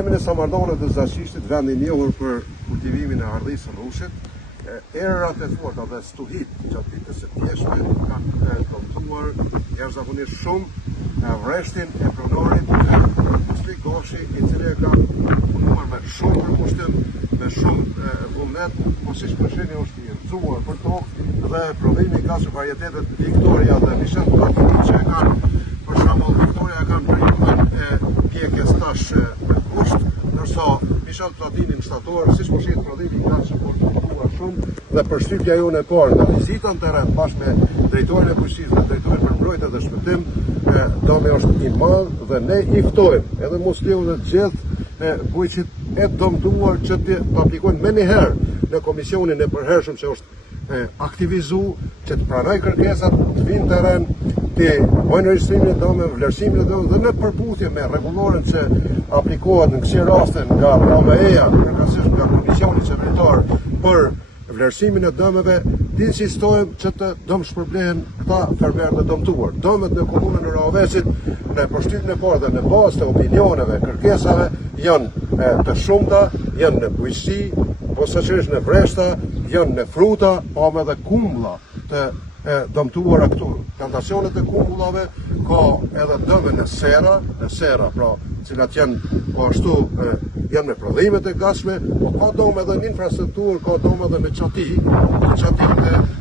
Jemi në Samardonët e Zashishtit, vendi i njohur për kultivimin e ardhisë së rushit. Errat e forta dhe stuhit gjatë ditës së djeshme kanë dëmtuar jashtëzakonisht shumë vreshtin e pronorit Musli Goshi, i cili ka punuar me shumë përkushtim, me shumë vullnet, po siç po shihni është i rrëzuar për tokë dhe prodhimi ka së varietetet Victoria dhe Michel Platini që kanë, për shembull, Victoria kanë periudhën e pjekjes tash me kusht, ndërsa Michel Platini në shtator, siç po shihet prodhimi ka suportuar shumë dhe përshtypja jonë e parë nga vizita në terren bashkë me drejtorin e fuqisë dhe drejtorin për mbrojtje dhe shpëtim, domi është i madh dhe ne i ftojmë edhe Musliu dhe të gjithë bujqit e dëmtuar që të aplikojnë më njëherë në komisionin e përhershëm që është aktivizu, që të pranoj kërkesat, të vinë në terren, të bëjnë regjistrimin e dëmeve, vlerësimin e dëmeve dhe në përputhje me rregulloren që aplikohet në kësi raste nga PAVEA, përkatësisht nga Komisioni Qeveritar për vlerësimin e dëmeve, të insistojmë që të dëmshpërblehen këta fermerë të dëmtuar. Dëmet në komunën e Rahovecit, në përshtypjen e parë dhe në bazë të opinioneve, kërkesave janë të shumta, janë në bujqësi, posaçërisht në vreshta, janë në fruta, pa edhe kumlla të dëmtuara këtu. Plantacionet e kumbullave ka edhe dëme në sera, pra, cilat janë po ashtu janë me prodhimet e gatshme, po ka dëme edhe në infrastrukturë, ka dëme edhe me çati,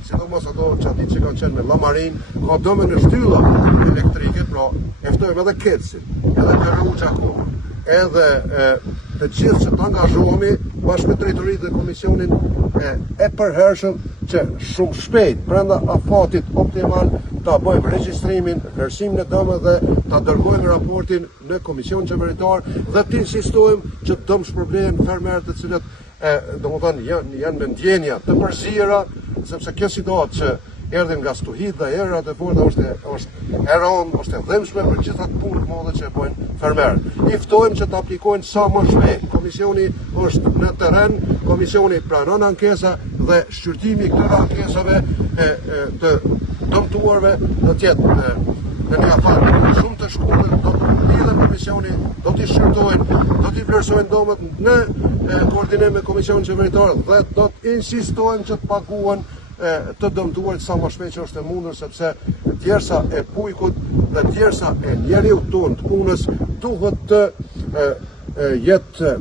sidomos ato çatit që kanë qenë me llamarin, ka dëme në shtylla elektrike, pra e ftojmë edhe Kecin, edhe Karruça këtu, edhe të gjithë që të angazhohemi bashkë me drejtoritë dhe komisionin e përhershëm që shumë shpejt brenda afatit optimal ta bëjmë regjistrimin, vlerësimin e dëmeve dhe ta dërgojmë raportin në Komision Qeveritar dhe të insistojmë që të dëmshpërblehen fermerët të cilët domethënë janë me ndjenja të përzira, sepse kjo situatë që erdhin nga stuhit dhe errat e forta është e rëndë, është e dhëmshme për gjitha të punë të mëdha që bëjnë fermerët. I ftojmë që të aplikojnë sa më shpejt. Komisioni është në terren, komisioni pranon ankesa dhe shqyrtimi këtyre ankesave të dëmtuarve do të jetë në një afat shumë të shkurtër, do të lidhe komisioni, do t'i shqyrtojnë, do t'i vlerësojnë dëmet në koordinim me Komisionin Qeveritar dhe do të insistojnë që të paguhen të dëmtuarit sa më shpejt që është e mundur, sepse djersa e pujkut dhe djersa e njeriu tonë të punës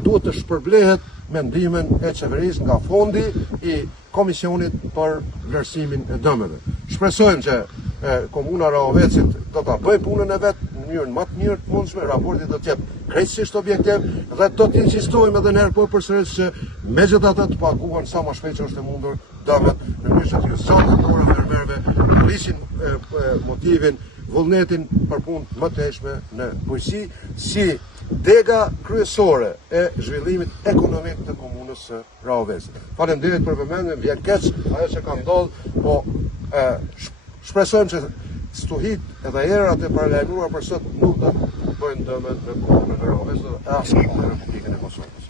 duhet të shpërblehet me ndihmën e qeverisë nga fondi i Komisionit për vlerësimin e dëmeve. Shpresojmë që Komuna Rahovecit do ta bëjë punën e vet në mënyrën më të mirë të mundshme, raporti do të jetë krejtësisht objektiv dhe do të insistojmë edhe një herë përsëris që megjithatë të paguhen sa më shpejt që është e mundur dëmet në mënyrë që të zonë dorë fermerëve, rrisin motivin, vullnetin për punë më të eshme në bujqësi si dega kryesore e zhvillimit ekonomik të komunës së Rahovecit. Faleminderit për vëmendjen, vjen keq ajo që ka ndodhur, po shpresojmë që stuhit edhe errat e paralajmëruar për sot nuk do të bëjnë dëme në komunën e Rahovecit dhe as në Republikën e Kosovës.